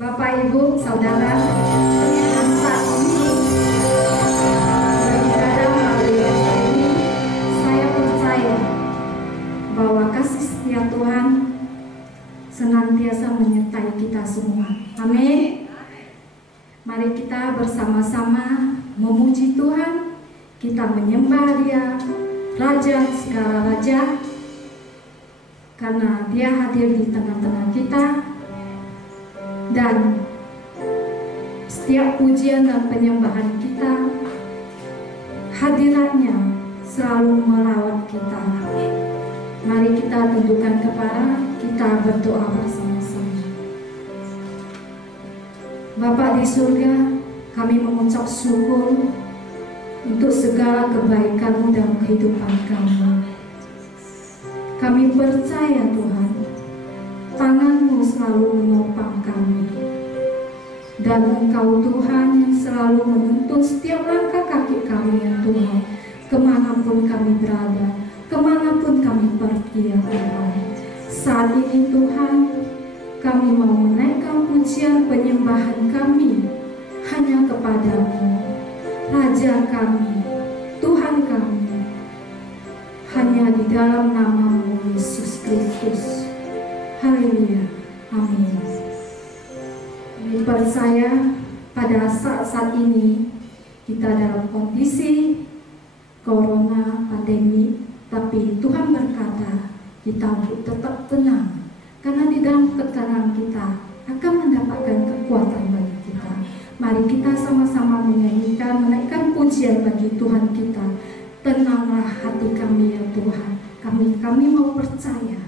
Bapak, Ibu, Saudara, yang saat ini beribadah melalui ini, saya percaya bahwa kasih setia Tuhan senantiasa menyertai kita semua. Amin. Mari kita bersama-sama memuji Tuhan, kita menyembah Dia, Raja segala raja, karena Dia hadir di tengah-tengah kita. Dan setiap pujian dan penyembahan kita, hadiratnya selalu merawat kita. Mari kita tundukkan kepala, kita berdoa bersama-sama. Bapa di surga, kami mengucap syukur untuk segala kebaikan-Mu dalam kehidupan kami. Kami percaya Tuhan, tangan-Mu selalu menopang kami. Dan Engkau Tuhan yang selalu menuntun setiap langkah kaki kami ya Tuhan. Kemanapun kami berada, kemanapun kami pergi ya Tuhan. Saat ini Tuhan, kami mau menaikkan pujian penyembahan kami hanya kepada-Mu, Raja kami, Tuhan kami. Hanya di dalam nama-Mu Yesus Kristus. Haleluya, amin. Kami percaya pada saat-saat ini kita dalam kondisi corona pandemi, tapi Tuhan berkata kita untuk tetap tenang, karena di dalam ketenangan kita akan mendapatkan kekuatan bagi kita. Mari kita sama-sama menyanyikan, menaikkan pujian bagi Tuhan kita. Tenanglah hati kami ya Tuhan, kami mau percaya.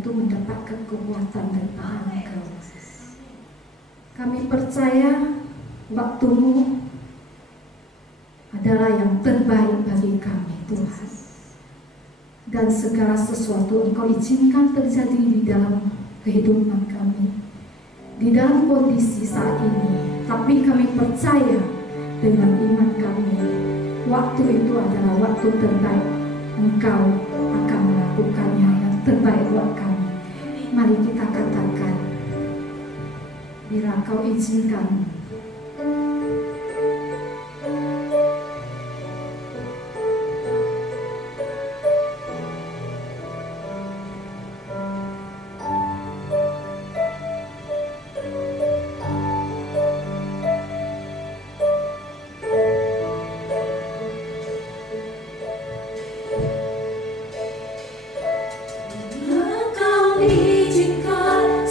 itu mendapatkan kekuatan daripada Engkau. Kami percaya waktu-Mu adalah yang terbaik bagi kami, Tuhan. Dan segala sesuatu Engkau izinkan terjadi di dalam kehidupan kami, di dalam kondisi saat ini. Tapi kami percaya dengan iman kami, waktu itu adalah waktu terbaik. Engkau akan melakukannya yang terbaik buat kami. Mari kita katakan, bila Kau izinkan,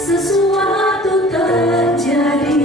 sesuatu terjadi.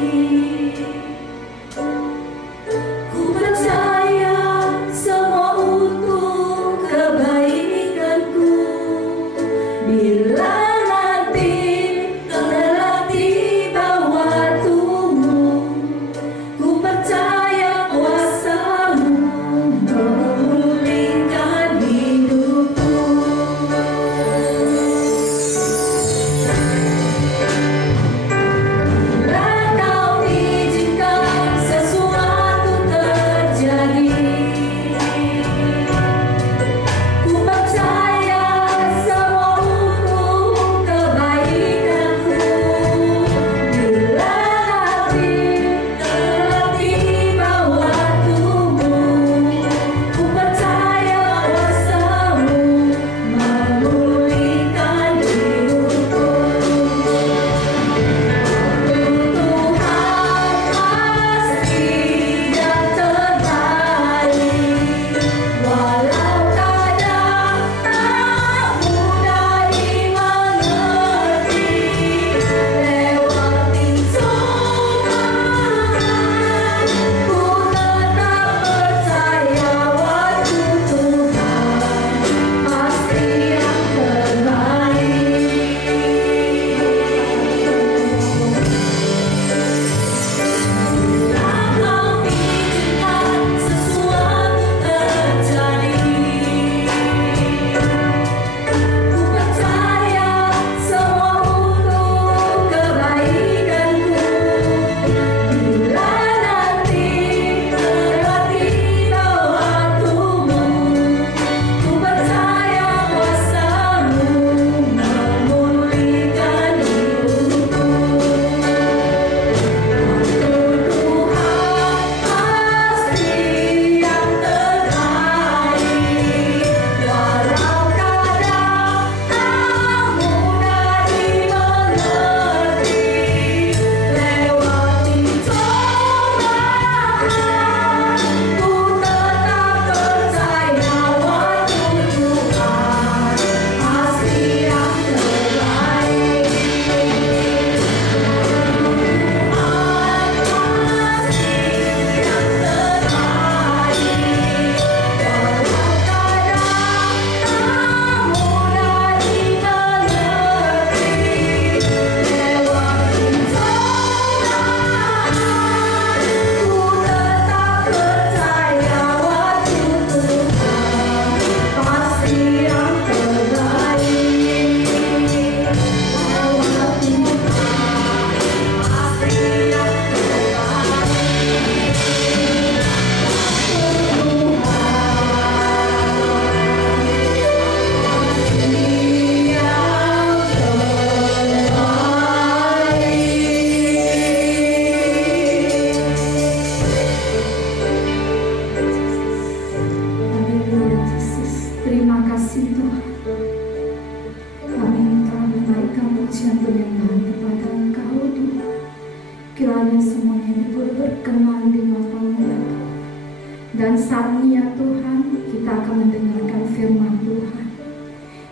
Dan saat ini ya Tuhan, kita akan mendengarkan firman Tuhan.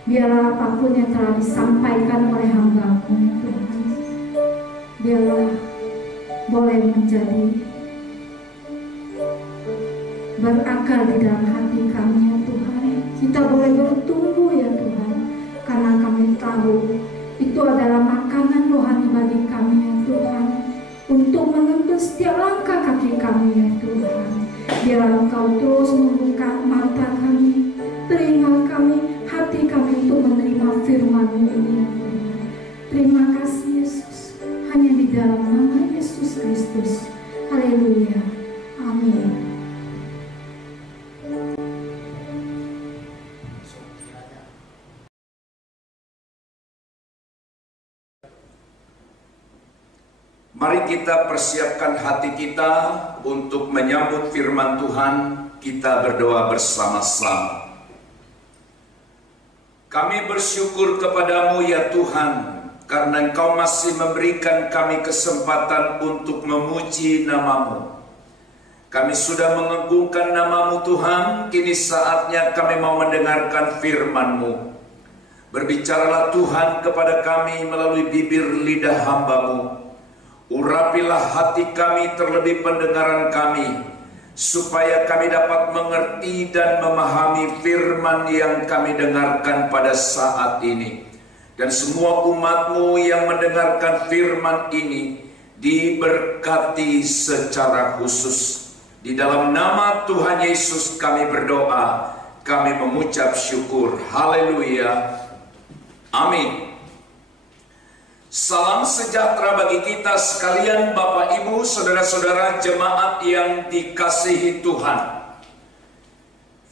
Biarlah apapun yang telah disampaikan oleh hamba-Mu ya Tuhan, biarlah boleh menjadi berakar di dalam hati kami ya Tuhan. Kita boleh bertumbuh ya Tuhan, karena kami tahu Itu adalah makanan rohani bagi kami ya Tuhan, untuk menuntun setiap langkah kaki kami ya Tuhan. Biar Engkau terus membuka mata kami, telinga kami, hati kami untuk menerima firman-Mu ini ya Tuhan. Terima kasih Yesus, hanya di dalam nama Yesus Kristus. Haleluya. Amin. Mari kita persiapkan hati kita untuk menyambut firman Tuhan. Kita berdoa bersama-sama. Kami bersyukur kepadamu ya Tuhan, karena Engkau masih memberikan kami kesempatan untuk memuji nama-Mu. Kami sudah mengagungkan nama-Mu Tuhan, kini saatnya kami mau mendengarkan firman-Mu. Berbicaralah Tuhan kepada kami melalui bibir lidah hamba-Mu. Urapilah hati kami terlebih pendengaran kami, supaya kami dapat mengerti dan memahami firman yang kami dengarkan pada saat ini. Dan semua umat-Mu yang mendengarkan firman ini diberkati secara khusus. Di dalam nama Tuhan Yesus kami berdoa, kami mengucap syukur. Haleluya. Amin. Salam sejahtera bagi kita sekalian, Bapak Ibu, saudara-saudara jemaat yang dikasihi Tuhan.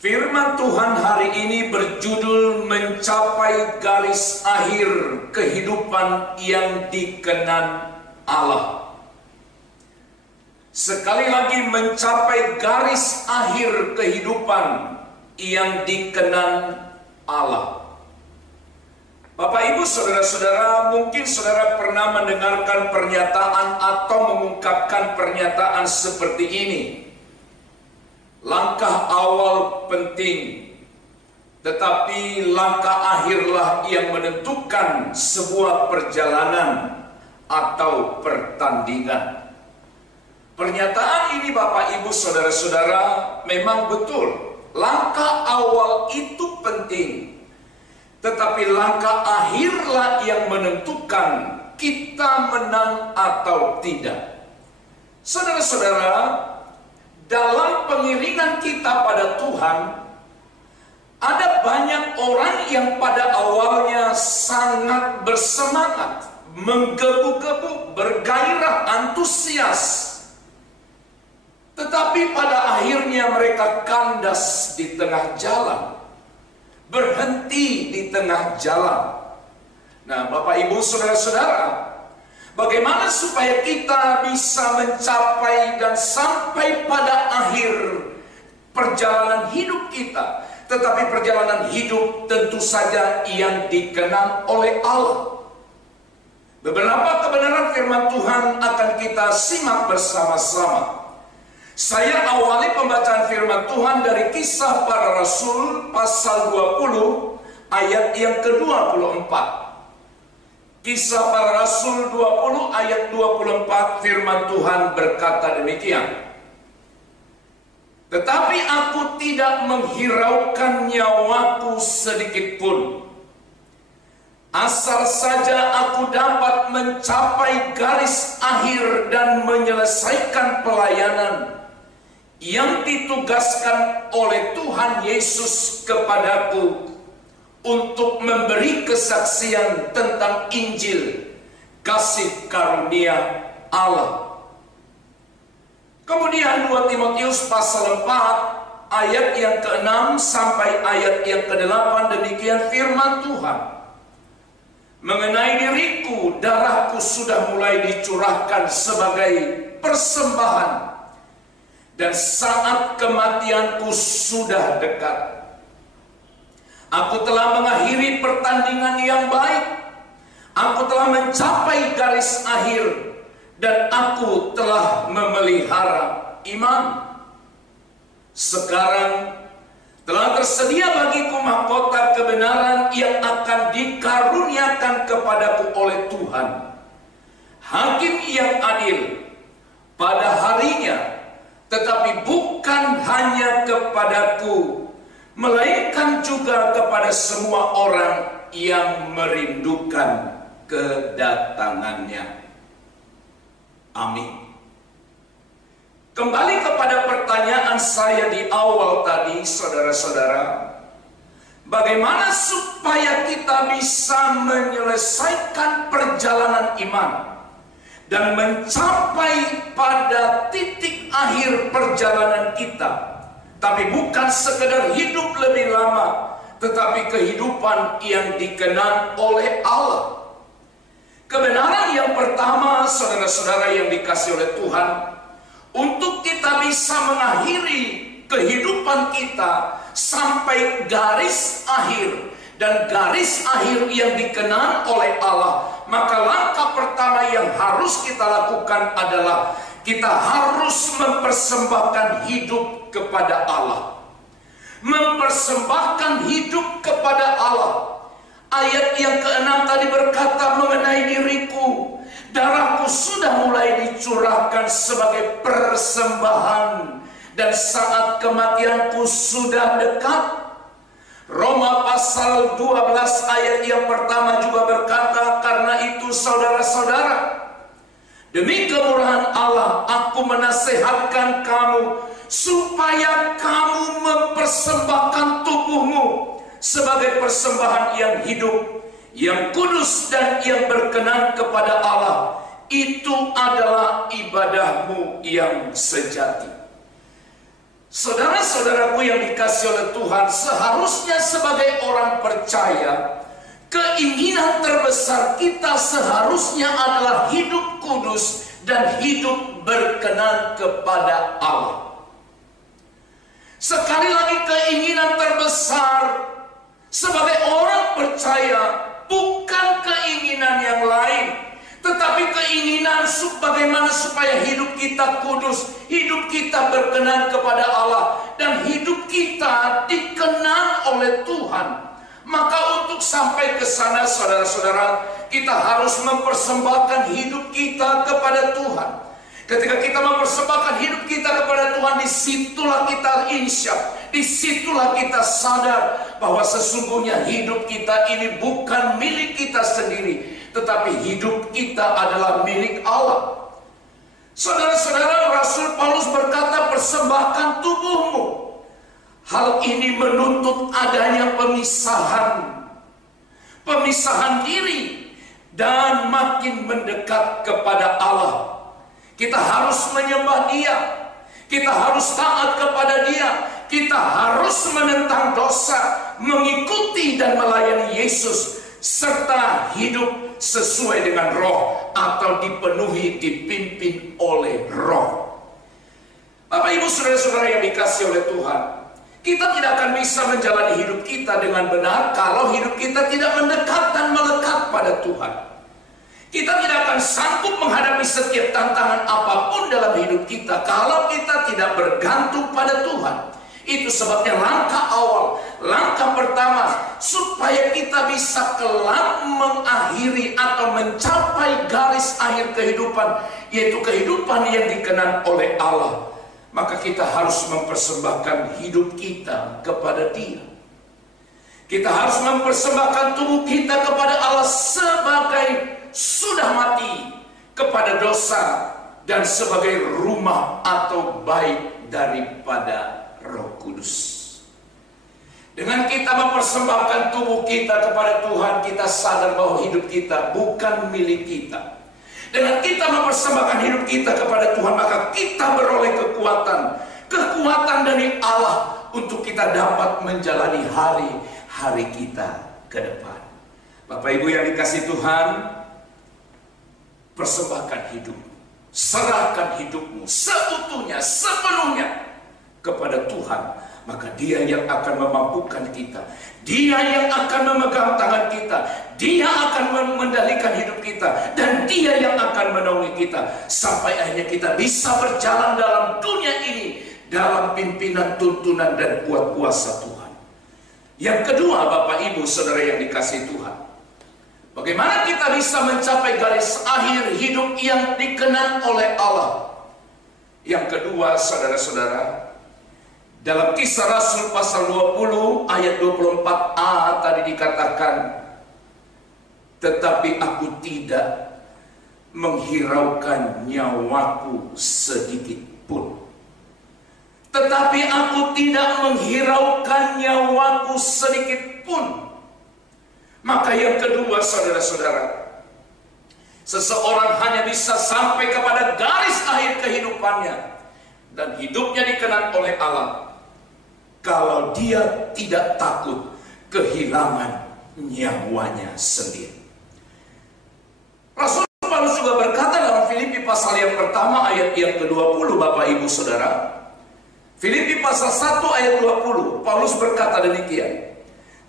Firman Tuhan hari ini berjudul mencapai garis akhir kehidupan yang dikenan Allah. Sekali lagi, mencapai garis akhir kehidupan yang dikenan Allah. Bapak Ibu saudara-saudara, mungkin saudara pernah mendengarkan pernyataan atau mengungkapkan pernyataan seperti ini. Langkah awal penting, tetapi langkah akhirlah yang menentukan sebuah perjalanan atau pertandingan. Pernyataan ini Bapak Ibu saudara-saudara memang betul. Langkah awal itu penting, tetapi langkah akhirlah yang menentukan kita menang atau tidak. Saudara-saudara, dalam pengiringan kita pada Tuhan, ada banyak orang yang pada awalnya sangat bersemangat, menggebu-gebu, bergairah, antusias. Tetapi pada akhirnya mereka kandas di tengah jalan, berhenti di tengah jalan. Nah, Bapak Ibu saudara-saudara, bagaimana supaya kita bisa mencapai dan sampai pada akhir perjalanan hidup kita, tetapi perjalanan hidup tentu saja yang dikenal oleh Allah. Beberapa kebenaran firman Tuhan akan kita simak bersama-sama. Saya awali pembacaan firman Tuhan dari Kisah Para Rasul pasal 20 ayat yang ke-24. Kisah Para Rasul 20 ayat 24, firman Tuhan berkata demikian. Tetapi aku tidak menghiraukan nyawaku sedikit pun, asal saja aku dapat mencapai garis akhir dan menyelesaikan pelayanan yang ditugaskan oleh Tuhan Yesus kepadaku untuk memberi kesaksian tentang Injil kasih karunia Allah. Kemudian 2 Timotius pasal 4 ayat yang ke-6 sampai ayat yang ke-8, demikian firman Tuhan. Mengenai diriku, darahku sudah mulai dicurahkan sebagai persembahan, dan saat kematianku sudah dekat. Aku telah mengakhiri pertandingan yang baik. Aku telah mencapai garis akhir, dan aku telah memelihara iman. Sekarang telah tersedia bagiku mahkota kebenaran yang akan dikaruniakan kepadaku oleh Tuhan, Hakim yang adil, pada harinya. Tetapi bukan hanya kepadaku, melainkan juga kepada semua orang yang merindukan kedatangannya. Amin. Kembali kepada pertanyaan saya di awal tadi, saudara-saudara, bagaimana supaya kita bisa menyelesaikan perjalanan iman dan mencapai pada titik akhir perjalanan kita, tapi bukan sekedar hidup lebih lama, tetapi kehidupan yang dikenal oleh Allah. Kebenaran yang pertama, saudara-saudara yang dikasihi oleh Tuhan, untuk kita bisa mengakhiri kehidupan kita sampai garis akhir, dan garis akhir yang dikenal oleh Allah, maka langkah pertama yang harus kita lakukan adalah kita harus mempersembahkan hidup kepada Allah. Mempersembahkan hidup kepada Allah. Ayat yang ke-6 tadi berkata mengenai diriku, darahku sudah mulai dicurahkan sebagai persembahan, dan saat kematianku sudah dekat. Roma pasal 12 ayat yang pertama juga berkata, karena itu saudara-saudara, demi kemurahan Allah aku menasihatkan kamu supaya kamu mempersembahkan tubuhmu sebagai persembahan yang hidup, yang kudus dan yang berkenan kepada Allah. Itu adalah ibadahmu yang sejati. Saudara-saudaraku yang dikasihi oleh Tuhan, seharusnya sebagai orang percaya, keinginan terbesar kita seharusnya adalah hidup kudus dan hidup berkenan kepada Allah. Sekali lagi, keinginan terbesar sebagai orang percaya bukan keinginan yang lain, tetapi keinginan bagaimana supaya hidup kita kudus, hidup kita berkenan kepada Allah, dan hidup kita dikenal oleh Tuhan. Maka untuk sampai ke sana, saudara-saudara, kita harus mempersembahkan hidup kita kepada Tuhan. Ketika kita mempersembahkan hidup kita kepada Tuhan, disitulah kita insyaf, disitulah kita sadar bahwa sesungguhnya hidup kita ini bukan milik kita sendiri, tetapi hidup kita adalah milik Allah. Saudara-saudara, Rasul Paulus berkata, persembahkan tubuhmu. Hal ini menuntut adanya pemisahan diri, dan makin mendekat kepada Allah. Kita harus menyembah Dia, kita harus taat kepada Dia, kita harus menentang dosa, mengikuti dan melayani Yesus, serta hidup sesuai dengan Roh atau dipimpin oleh Roh. Bapak, Ibu, saudara-saudara yang dikasihi oleh Tuhan, kita tidak akan bisa menjalani hidup kita dengan benar kalau hidup kita tidak mendekat dan melekat pada Tuhan. Kita tidak akan sanggup menghadapi setiap tantangan apapun dalam hidup kita kalau kita tidak bergantung pada Tuhan. Itu sebabnya langkah awal, langkah pertama supaya kita bisa kelak mengakhiri atau mencapai garis akhir kehidupan, yaitu kehidupan yang dikenal oleh Allah, maka kita harus mempersembahkan hidup kita kepada Dia. Kita harus mempersembahkan tubuh kita kepada Allah sebagai sudah mati kepada dosa, dan sebagai rumah atau bait daripada Roh Kudus. Dengan kita mempersembahkan tubuh kita kepada Tuhan, kita sadar bahwa hidup kita bukan milik kita. Dengan kita mempersembahkan hidup kita kepada Tuhan, maka kita beroleh kekuatan dari Allah untuk kita dapat menjalani hari-hari kita ke depan. Bapak Ibu yang dikasihi Tuhan, persembahkan hidupmu, serahkan hidupmu seutuhnya, sepenuhnya kepada Tuhan, maka Dia yang akan memampukan kita, Dia yang akan memegang tangan kita, Dia akan mengendalikan hidup kita, dan Dia yang akan menaungi kita sampai akhirnya kita bisa berjalan dalam dunia ini dalam pimpinan, tuntunan, dan kuat kuasa Tuhan. Yang kedua, Bapak Ibu saudara yang dikasihi Tuhan, bagaimana kita bisa mencapai garis akhir hidup yang dikenal oleh Allah? Yang kedua, saudara-saudara, dalam Kisah Rasul pasal 20 ayat 24a tadi dikatakan, tetapi aku tidak menghiraukan nyawaku sedikit pun. Tetapi aku tidak menghiraukan nyawaku sedikit pun. Maka yang kedua, saudara-saudara, seseorang hanya bisa sampai kepada garis akhir kehidupannya dan hidupnya dikenal oleh Allah kalau dia tidak takut kehilangan nyawanya sendiri. Rasul Paulus juga berkata dalam Filipi pasal yang pertama ayat yang ke-20, Bapak Ibu Saudara. Filipi pasal 1 ayat 20, Paulus berkata demikian.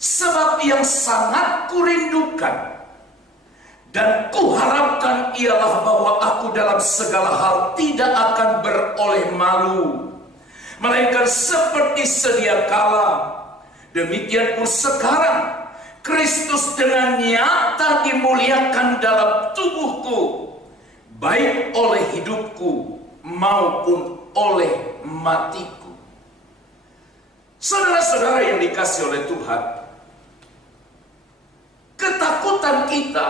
Sebab yang sangat kurindukan dan kuharapkan ialah bahwa aku dalam segala hal tidak akan beroleh malu, melainkan seperti sedia kala, demikian pun sekarang Kristus dengan nyata dimuliakan dalam tubuhku, baik oleh hidupku maupun oleh matiku. Saudara-saudara yang dikasihi oleh Tuhan, ketakutan kita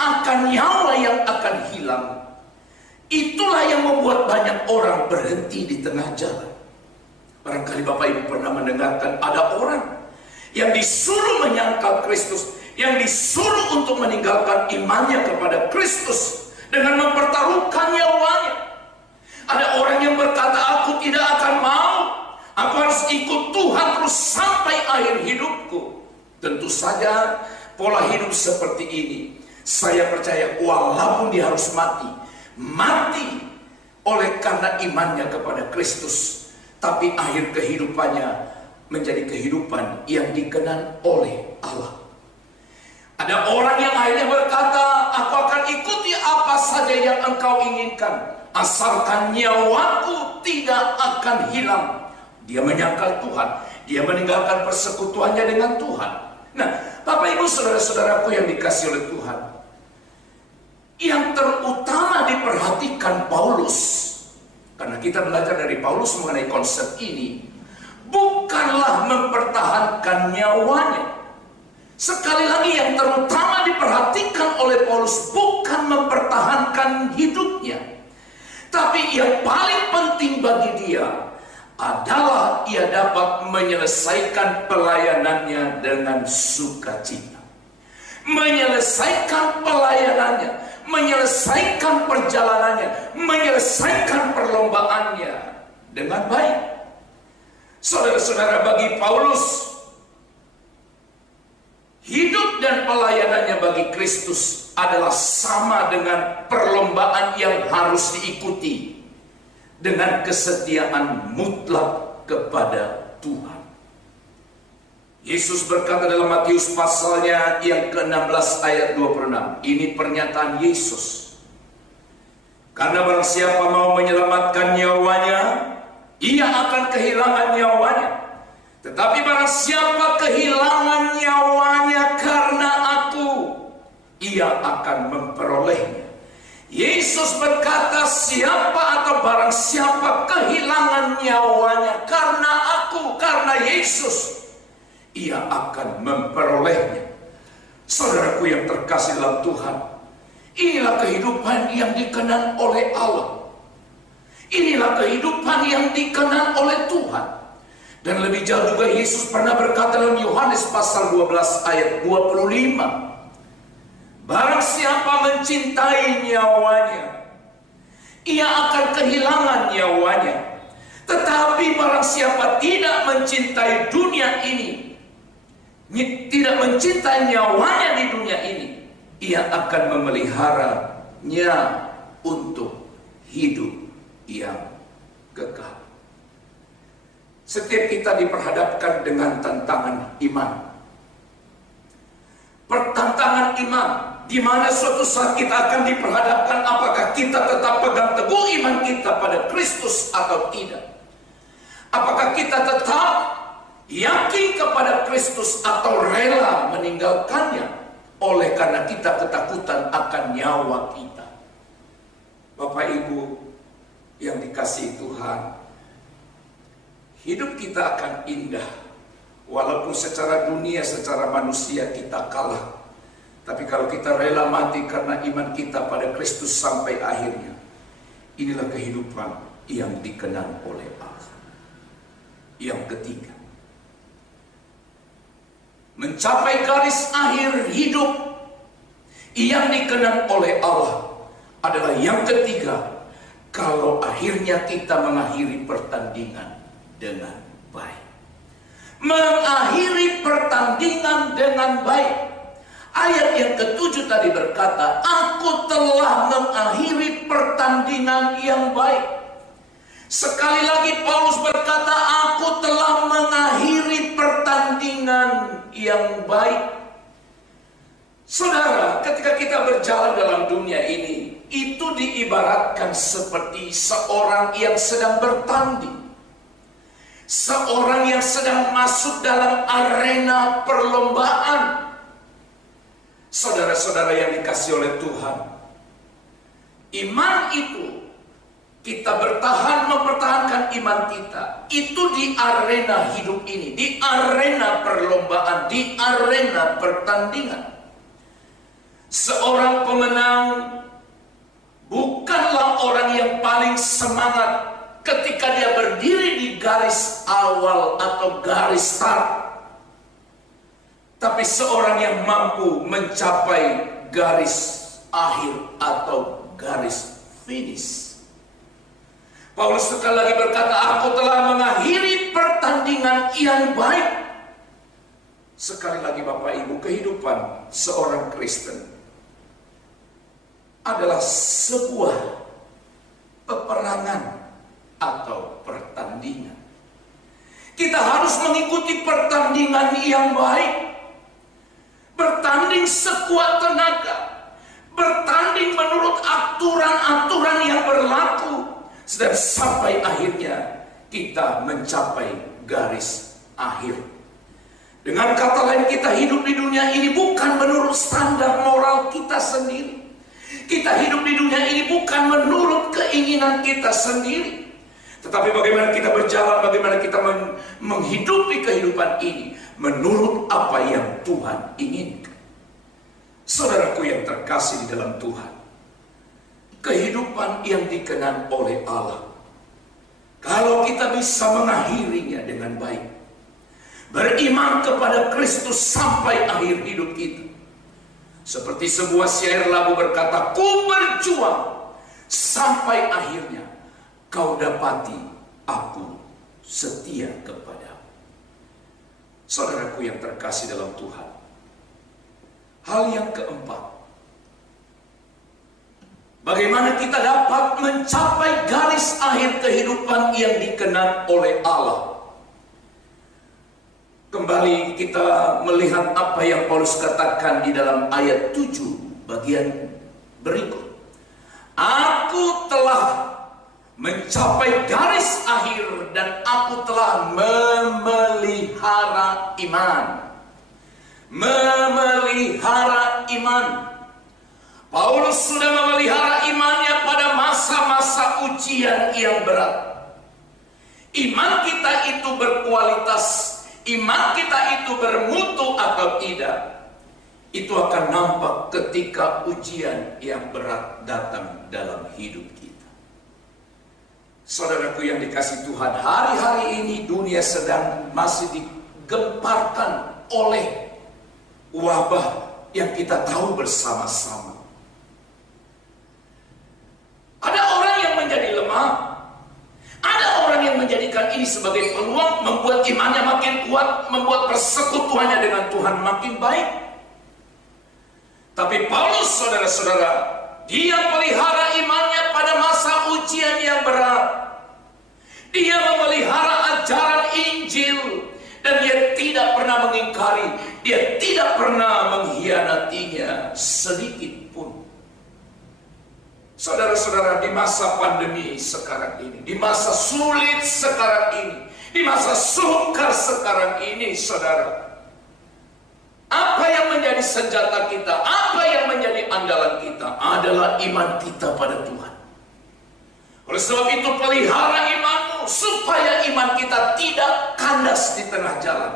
akan nyawa yang akan hilang, itulah yang membuat banyak orang berhenti di tengah jalan. Barangkali Bapak Ibu pernah mendengarkan ada orang yang disuruh menyangkal Kristus, yang disuruh untuk meninggalkan imannya kepada Kristus dengan mempertaruhkan nyawanya. Ada orang yang berkata, aku tidak akan mau, aku harus ikut Tuhan terus sampai akhir hidupku. Tentu saja pola hidup seperti ini, saya percaya walaupun dia harus mati oleh karena imannya kepada Kristus, tapi akhir kehidupannya menjadi kehidupan yang dikenal oleh Allah. Ada orang yang akhirnya berkata, aku akan ikuti apa saja yang engkau inginkan, asalkan nyawaku tidak akan hilang. Dia menyangkal Tuhan, dia meninggalkan persekutuannya dengan Tuhan. Nah, Bapak Ibu saudara-saudaraku yang dikasihi oleh Tuhan, yang terutama diperhatikan Paulus, karena kita belajar dari Paulus mengenai konsep ini, bukanlah mempertahankan nyawanya. Sekali lagi, yang terutama diperhatikan oleh Paulus bukan mempertahankan hidupnya, tapi yang paling penting bagi dia adalah ia dapat menyelesaikan pelayanannya dengan sukacita. Menyelesaikan pelayanannya, menyelesaikan perjalanannya, menyelesaikan perlombaannya dengan baik. Saudara-saudara, bagi Paulus, hidup dan pelayanannya bagi Kristus adalah sama dengan perlombaan yang harus diikuti dengan kesetiaan mutlak kepada Tuhan. Yesus berkata dalam Matius pasalnya yang ke-16 ayat 26. Ini pernyataan Yesus. Karena barang siapa mau menyelamatkan nyawanya, ia akan kehilangan nyawanya. Tetapi barang siapa kehilangan nyawanya karena aku, ia akan memperolehnya. Yesus berkata, siapa atau barang siapa kehilangan nyawanya karena aku, karena Yesus, ia akan memperolehnya. Saudaraku yang terkasih dalam Tuhan, inilah kehidupan yang dikenal oleh Allah. Inilah kehidupan yang dikenal oleh Tuhan. Dan lebih jauh juga Yesus pernah berkata dalam Yohanes pasal 12 ayat 25. Barang siapa mencintai nyawanya, ia akan kehilangan nyawanya. Tetapi barang siapa tidak mencintai dunia ini, tidak mencintai nyawanya di dunia ini, ia akan memeliharanya untuk hidup yang kekal. Setiap kita diperhadapkan dengan tantangan iman. Pertantangan iman, di mana suatu saat kita akan diperhadapkan apakah kita tetap pegang teguh iman kita pada Kristus atau tidak. Apakah kita tetap yakin kepada Kristus atau rela meninggalkannya oleh karena kita ketakutan akan nyawa kita. Bapak Ibu yang dikasihi Tuhan, hidup kita akan indah walaupun secara dunia, secara manusia kita kalah. Tapi kalau kita rela mati karena iman kita pada Kristus sampai akhirnya, inilah kehidupan yang dikenang oleh Allah. Yang ketiga, mencapai garis akhir hidup yang dikenang oleh Allah adalah yang ketiga, kalau akhirnya kita mengakhiri pertandingan dengan baik. Mengakhiri pertandingan dengan baik. Ayat yang ke-7 tadi berkata, aku telah mengakhiri pertandingan yang baik. Sekali lagi Paulus berkata, aku telah mengakhiri pertandingan yang baik. Saudara, ketika kita berjalan dalam dunia ini, itu diibaratkan seperti seorang yang sedang bertanding. Seorang yang sedang masuk dalam arena perlombaan. Saudara-saudara yang dikasihi oleh Tuhan, iman itu, kita mempertahankan iman kita, itu di arena hidup ini, di arena perlombaan, di arena pertandingan. Seorang pemenang bukanlah orang yang paling semangat ketika dia berdiri di garis awal atau garis start, tapi seorang yang mampu mencapai garis akhir atau garis finish. Paulus sekali lagi berkata, aku telah mengakhiri pertandingan yang baik. Sekali lagi Bapak Ibu, kehidupan seorang Kristen adalah sebuah peperangan atau pertandingan. Kita harus mengikuti pertandingan yang baik. Bertanding sekuat tenaga, bertanding menurut aturan-aturan yang berlaku, dan sampai akhirnya kita mencapai garis akhir. Dengan kata lain, kita hidup di dunia ini bukan menurut standar moral kita sendiri. Kita hidup di dunia ini bukan menurut keinginan kita sendiri, tetapi bagaimana kita berjalan, bagaimana kita menghidupi kehidupan ini menurut apa yang Tuhan inginkan. Saudaraku yang terkasih di dalam Tuhan, kehidupan yang dikenang oleh Allah, kalau kita bisa mengakhirinya dengan baik, beriman kepada Kristus sampai akhir hidup kita, seperti sebuah syair lagu berkata, ku berjuang sampai akhirnya, kau dapati aku setia kepadamu. Saudaraku yang terkasih dalam Tuhan, hal yang keempat, bagaimana kita dapat mencapai garis akhir kehidupan yang dikenang oleh Allah. Kembali kita melihat apa yang Paulus katakan di dalam ayat 7 bagian berikut. Aku telah mencapai garis akhir dan aku telah memelihara iman. Memelihara iman. Paulus sudah memelihara imannya pada masa-masa ujian yang berat. Iman kita itu berkualitas, iman kita itu bermutu atau tidak, itu akan nampak ketika ujian yang berat datang dalam hidup kita. Saudaraku yang dikasihi Tuhan, hari-hari ini dunia sedang masih digemparkan oleh wabah yang kita tahu bersama-sama. Ada orang yang menjadi lemah, ada orang yang menjadikan ini sebagai peluang, membuat imannya makin kuat, membuat persekutuannya dengan Tuhan makin baik. Tapi Paulus, saudara-saudara, dia pelihara imannya pada masa ujian yang berat. Dia memelihara ajaran Injil dan dia tidak pernah mengingkari, dia tidak pernah mengkhianatinya sedikit pun. Saudara-saudara, di masa pandemi sekarang ini, di masa sulit sekarang ini, di masa sukar sekarang ini, saudara, apa yang menjadi senjata kita, apa yang menjadi andalan kita adalah iman kita pada Tuhan. Oleh sebab itu, pelihara imanmu supaya iman kita tidak kandas di tengah jalan.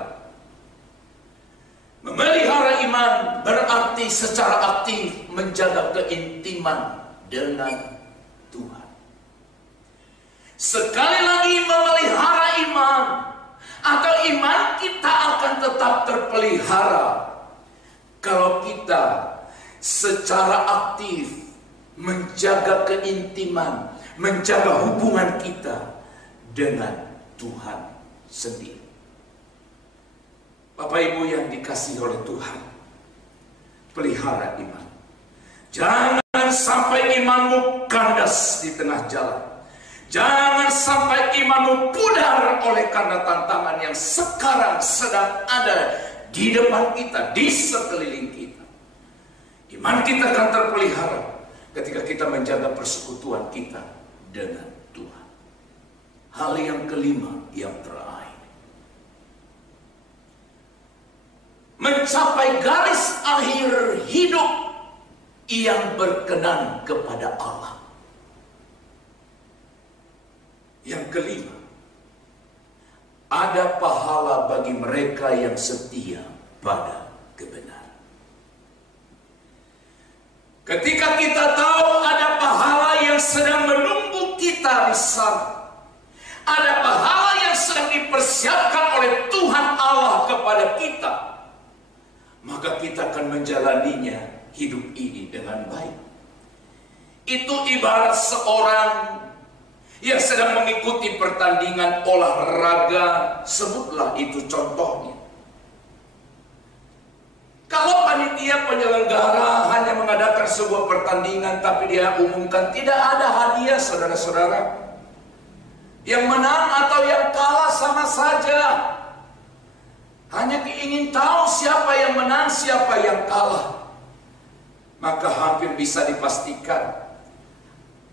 Memelihara iman berarti secara aktif menjaga keintiman dengan Tuhan. Sekali lagi, memelihara iman atau iman kita akan tetap terpelihara kalau kita secara aktif menjaga keintiman, menjaga hubungan kita dengan Tuhan sendiri. Bapak Ibu yang dikasihi oleh Tuhan, pelihara iman. Jangan sampai imanmu kandas di tengah jalan. Jangan sampai imanmu pudar oleh karena tantangan yang sekarang sedang ada di depan kita, di sekeliling kita. Iman kita akan terpelihara ketika kita menjaga persekutuan kita dengan Tuhan. Hal yang kelima, yang terakhir, mencapai garis akhir hidup yang berkenan kepada Allah. Yang kelima, ada pahala bagi mereka yang setia pada kebenaran. Ketika kita tahu ada pahala yang sedang menunggu kita di sana, ada pahala yang sedang dipersiapkan oleh Tuhan Allah kepada kita, maka kita akan menjalaninya hidup ini dengan baik. Itu ibarat seorang yang sedang mengikuti pertandingan olahraga, sebutlah itu contohnya. Kalau panitia penyelenggara hanya mengadakan sebuah pertandingan tapi dia umumkan tidak ada hadiah, saudara-saudara, yang menang atau yang kalah sama saja. Hanya ingin tahu siapa yang menang, siapa yang kalah. Maka hampir bisa dipastikan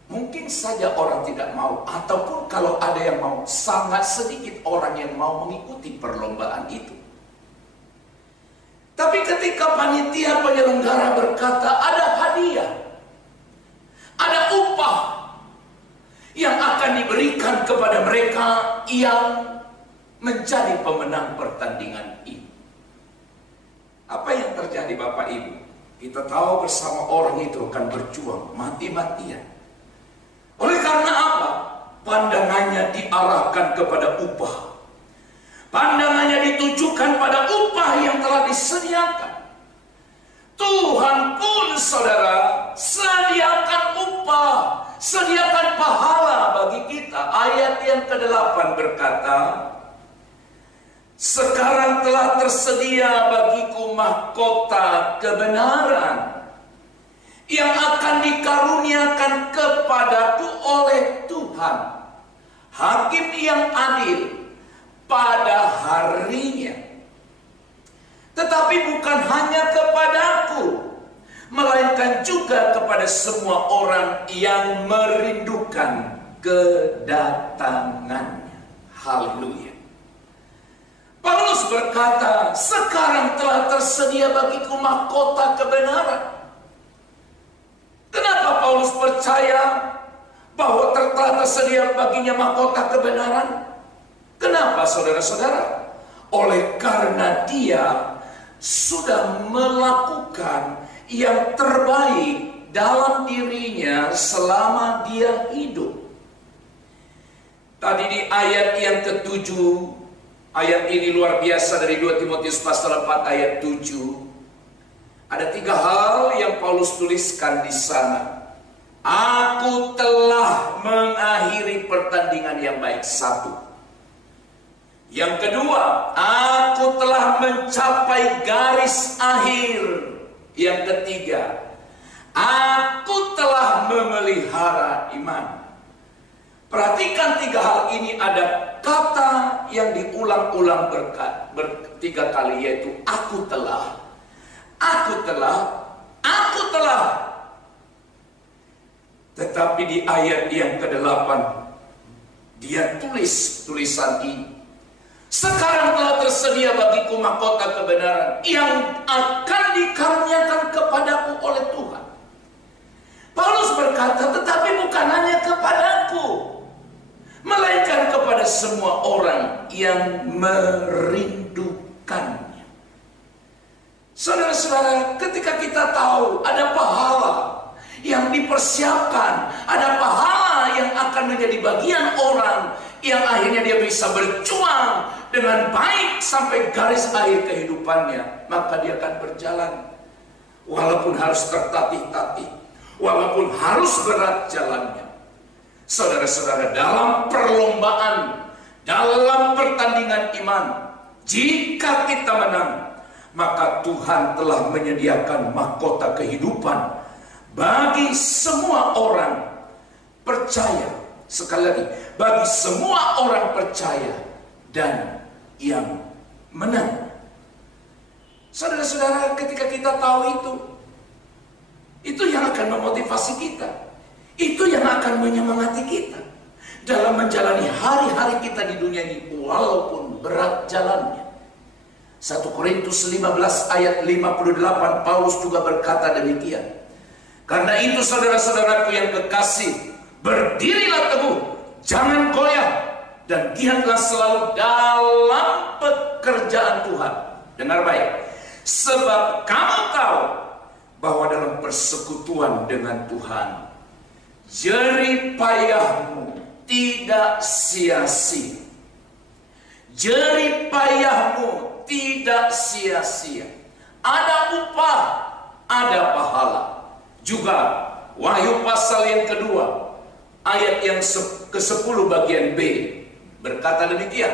mungkin saja orang tidak mau, ataupun kalau ada yang mau, sangat sedikit orang yang mau mengikuti perlombaan itu. Tapi ketika panitia penyelenggara berkata ada hadiah, ada upah yang akan diberikan kepada mereka yang menjadi pemenang pertandingan ini. Apa yang terjadi Bapak Ibu? Kita tahu bersama orang itu akan berjuang mati-matian. Oleh karena apa? Pandangannya diarahkan kepada upah. Pandangannya ditujukan pada upah yang telah disediakan. Tuhan pun, saudara, sediakan upah, sediakan pahala bagi kita. Ayat yang ke-8 berkata, sekarang telah tersedia bagiku mahkota kebenaran yang akan dikaruniakan kepadaku oleh Tuhan, Hakim yang adil pada harinya. Tetapi bukan hanya kepadaku, melainkan juga kepada semua orang yang merindukan kedatangannya. Haleluya. Paulus berkata, sekarang telah tersedia bagiku mahkota kebenaran. Kenapa Paulus percaya bahwa telah tersedia baginya mahkota kebenaran? Kenapa, saudara-saudara? Oleh karena dia sudah melakukan yang terbaik dalam dirinya selama dia hidup. Tadi di ayat yang ke-7, ayat ini luar biasa dari 2 Timotius pasal 4 ayat 7. Ada 3 hal yang Paulus tuliskan di sana. Aku telah mengakhiri pertandingan yang baik. 1. Yang kedua, aku telah mencapai garis akhir. Yang ketiga, aku telah memelihara iman. Perhatikan 3 hal ini, ada kata yang diulang-ulang 3 kali, yaitu aku telah. Aku telah, aku telah. Tetapi di ayat yang ke-8 dia tulis tulisan ini. Sekarang telah tersedia bagiku mahkota kebenaran yang akan dikaruniakan kepadaku oleh Tuhan. Paulus berkata, tetapi bukan hanya kepadaku, melainkan kepada semua orang yang merindukannya. dipersiapkan, ada pahala yang akan menjadi bagian orang yang akhirnya dia bisa berjuang dengan baik sampai garis akhir kehidupannya. Maka dia akan berjalan walaupun harus tertatih-tatih, walaupun harus berat jalannya. Saudara-saudara, dalam perlombaan, dalam pertandingan iman, jika kita menang, maka Tuhan telah menyediakan mahkota kehidupan bagi semua orang percaya. Sekali lagi, bagi semua orang percaya dan yang menang. Saudara-saudara, ketika kita tahu itu yang akan memotivasi kita, itu yang akan menyemangati kita dalam menjalani hari-hari kita di dunia ini, walaupun berat jalannya. 1 Korintus 15 ayat 58, Paulus juga berkata demikian. Karena itu saudara-saudaraku yang kekasih, berdirilah teguh, jangan goyah, dan giatlah selalu dalam pekerjaan Tuhan. Dengar baik, sebab kamu tahu bahwa dalam persekutuan dengan Tuhan, jerih payahmu tidak sia-sia. Jerih payahmu tidak sia-sia. Ada upah, ada pahala. Juga Wahyu pasal yang kedua, ayat yang ke-10 bagian B, berkata demikian.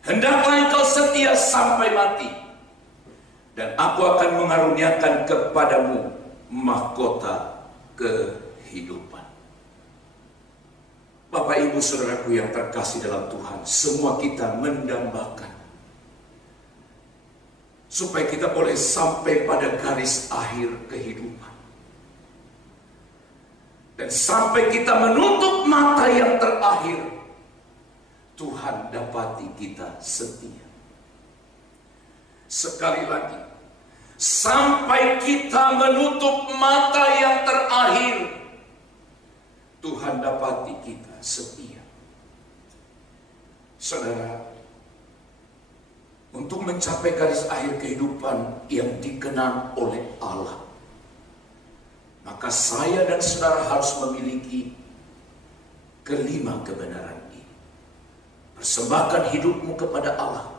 Hendaklah engkau setia sampai mati, dan aku akan mengaruniakan kepadamu mahkota kehidupan. Bapak, Ibu, saudaraku yang terkasih dalam Tuhan, semua kita mendambakan supaya kita boleh sampai pada garis akhir kehidupan. Dan sampai kita menutup mata yang terakhir, Tuhan dapati kita setia. Sekali lagi, sampai kita menutup mata yang terakhir, Tuhan dapati kita setia. Saudara, untuk mencapai garis akhir kehidupan yang dikenal oleh Allah, maka saya dan saudara harus memiliki kelima kebenaran ini. Persembahkan hidupmu kepada Allah.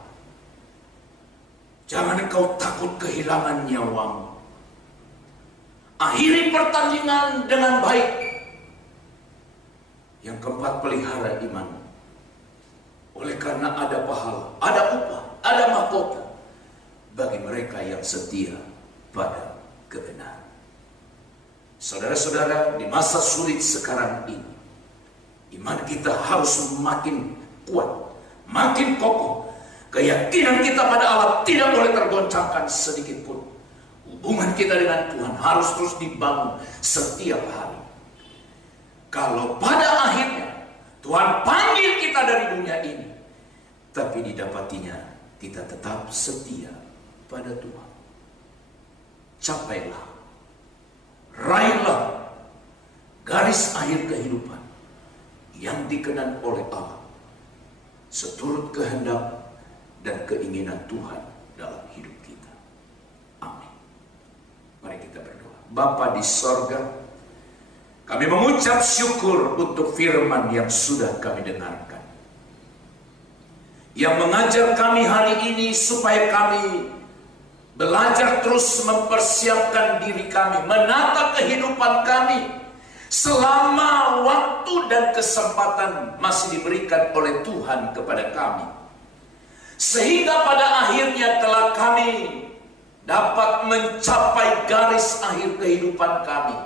Jangan engkau takut kehilangan nyawamu. Akhiri pertandingan dengan baik. Yang keempat, pelihara iman. Oleh karena ada pahala, ada upah, ada mahkota bagi mereka yang setia pada kebenaran. Saudara-saudara, di masa sulit sekarang ini, iman kita harus makin kuat, makin kokoh. Keyakinan kita pada Allah tidak boleh tergoncangkan sedikit pun. Hubungan kita dengan Tuhan harus terus dibangun setiap hari. Kalau pada akhirnya Tuhan panggil kita dari dunia ini, tapi didapatinya kita tetap setia pada Tuhan, capailah, raihlah garis akhir kehidupan yang dikenan oleh Allah, seturut kehendak dan keinginan Tuhan dalam hidup kita. Amin. Mari kita berdoa. Bapa di sorga, kami mengucap syukur untuk firman yang sudah kami dengarkan, yang mengajar kami hari ini supaya kami belajar terus mempersiapkan diri kami, menata kehidupan kami selama waktu dan kesempatan masih diberikan oleh Tuhan kepada kami, sehingga pada akhirnya telah kami dapat mencapai garis akhir kehidupan kami,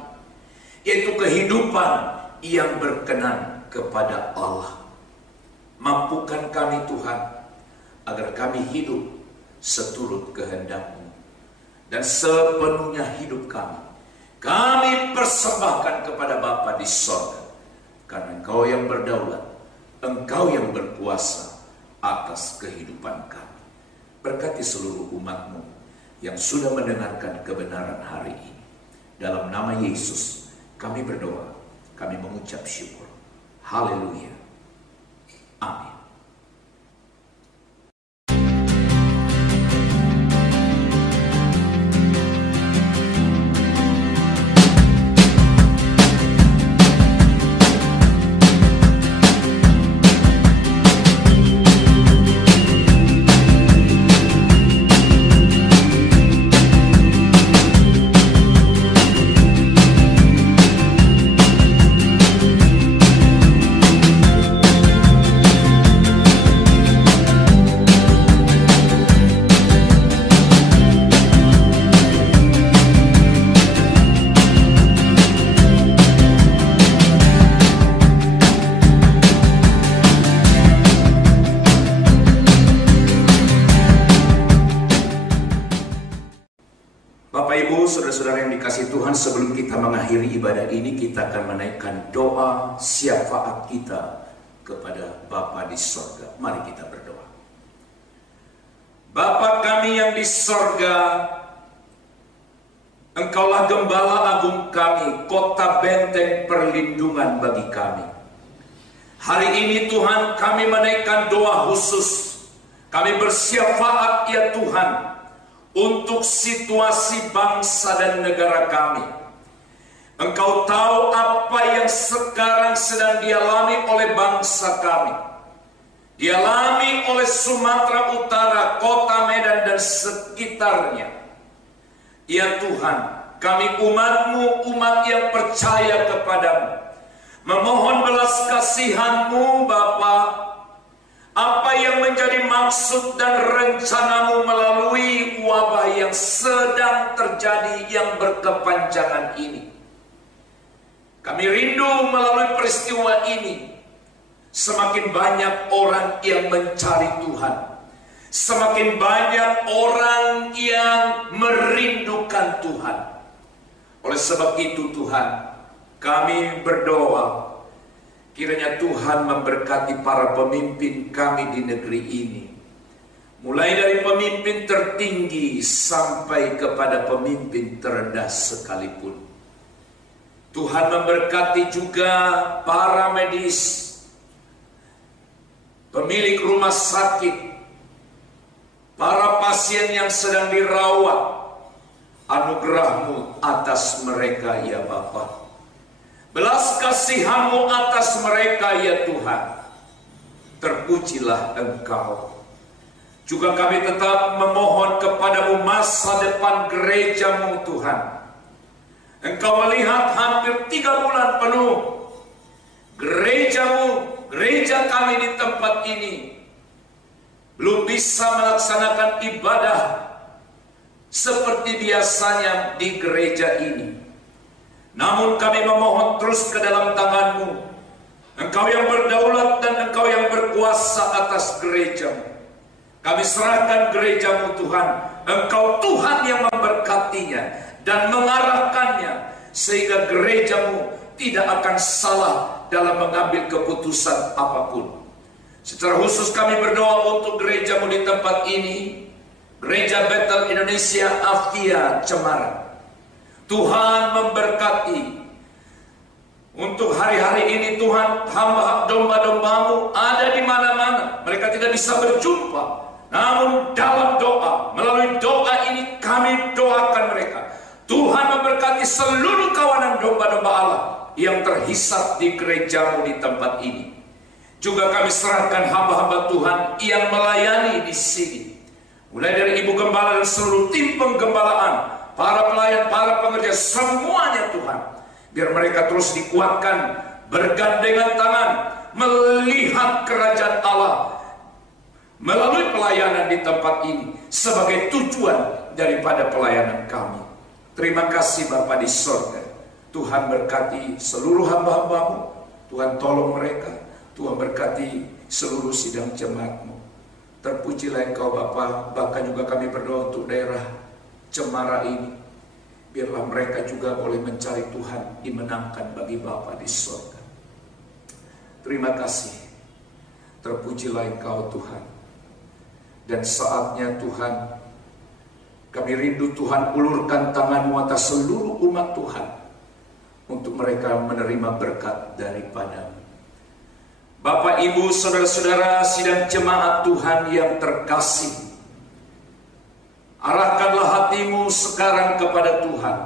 yaitu kehidupan yang berkenan kepada Allah. Mampukan kami Tuhan, agar kami hidup seturut kehendak-Mu, dan sepenuhnya hidup kami persembahkan kepada Bapa di sorga, karena Engkau yang berdaulat, Engkau yang berkuasa atas kehidupan kami. Berkati seluruh umat-Mu yang sudah mendengarkan kebenaran hari ini. Dalam nama Yesus kami berdoa, kami mengucap syukur. Haleluya. Amin. kasih Tuhan, sebelum kita mengakhiri ibadah ini, kita akan menaikkan doa syafaat kita kepada Bapa di sorga. Mari kita berdoa. Bapa kami yang di sorga, Engkaulah Gembala Agung kami, kota benteng perlindungan bagi kami. Hari ini Tuhan, kami menaikkan doa khusus. Kami bersyafaat ya Tuhan, untuk situasi bangsa dan negara kami. Engkau tahu apa yang sekarang sedang dialami oleh bangsa kami. Dialami oleh Sumatera Utara, kota Medan dan sekitarnya. Ya Tuhan, kami umat-Mu, umat yang percaya kepadamu, memohon belas kasihan-Mu Bapa. Apa yang menjadi maksud dan rencana-Mu melalui wabah yang sedang terjadi yang berkepanjangan ini. Kami rindu melalui peristiwa ini, semakin banyak orang yang mencari Tuhan. Semakin banyak orang yang merindukan Tuhan. Oleh sebab itu Tuhan, kami berdoa, kiranya Tuhan memberkati para pemimpin kami di negeri ini. Mulai dari pemimpin tertinggi sampai kepada pemimpin terendah sekalipun. Tuhan memberkati juga para medis, pemilik rumah sakit, para pasien yang sedang dirawat. Anugerah-Mu atas mereka ya Bapa. Belas kasihan-Mu atas mereka ya Tuhan. Terpujilah Engkau. Juga kami tetap memohon kepadamu masa depan gereja-Mu Tuhan. Engkau melihat hampir 3 bulan penuh gereja-Mu, gereja kami di tempat ini belum bisa melaksanakan ibadah seperti biasanya di gereja ini. Namun kami memohon terus ke dalam tangan-Mu. Engkau yang berdaulat dan Engkau yang berkuasa atas gereja-Mu. Kami serahkan gereja-Mu Tuhan. Engkau Tuhan yang memberkatinya dan mengarahkannya, sehingga gereja-Mu tidak akan salah dalam mengambil keputusan apapun. Secara khusus kami berdoa untuk gereja-Mu di tempat ini, Gereja Bethel Indonesia Avia Cemara. Tuhan memberkati. Untuk hari-hari ini Tuhan, hamba domba-domba-Mu ada di mana-mana. Mereka tidak bisa berjumpa. Namun dalam doa, melalui doa ini kami doakan mereka. Tuhan memberkati seluruh kawanan domba-domba Allah yang terhisap di gereja-Mu di tempat ini. Juga kami serahkan hamba-hamba Tuhan yang melayani di sini. Mulai dari Ibu Gembala dan seluruh tim penggembalaan, para pelayan, para pengerja, semuanya Tuhan. Biar mereka terus dikuatkan, bergandengan tangan, melihat kerajaan Allah melalui pelayanan di tempat ini sebagai tujuan daripada pelayanan kami. Terima kasih Bapa di sorga. Tuhan berkati seluruh hamba-hamba-Mu. Tuhan tolong mereka. Tuhan berkati seluruh sidang jemaat-Mu. Terpujilah Engkau Bapa. Bahkan juga kami berdoa untuk daerah Cemara ini. Biarlah mereka juga boleh mencari Tuhan, dimenangkan bagi Bapa di sorga. Terima kasih. Terpujilah Engkau Tuhan. Dan saatnya Tuhan, kami rindu Tuhan, ulurkan tangan-Mu atas seluruh umat Tuhan, untuk mereka menerima berkat daripada-Mu. Bapak, Ibu, saudara-saudara sidang jemaat Tuhan yang terkasih, arahkanlah hatimu sekarang kepada Tuhan.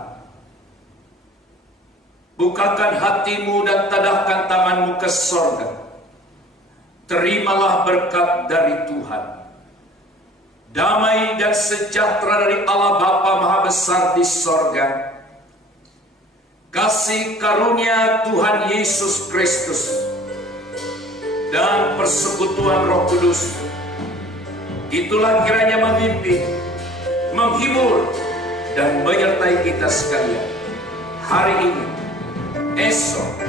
Bukakan hatimu dan tadahkan tanganmu ke sorga. Terimalah berkat dari Tuhan. Damai dan sejahtera dari Allah Bapa Maha Besar di sorga. Kasih karunia Tuhan Yesus Kristus dan persekutuan Roh Kudus, itulah kiranya memimpin, menghibur, dan menyertai kita sekalian hari ini, esok,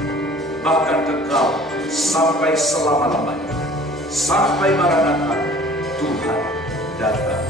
bahkan kekal sampai selama-lamanya, sampai Maranatha Tuhan datang.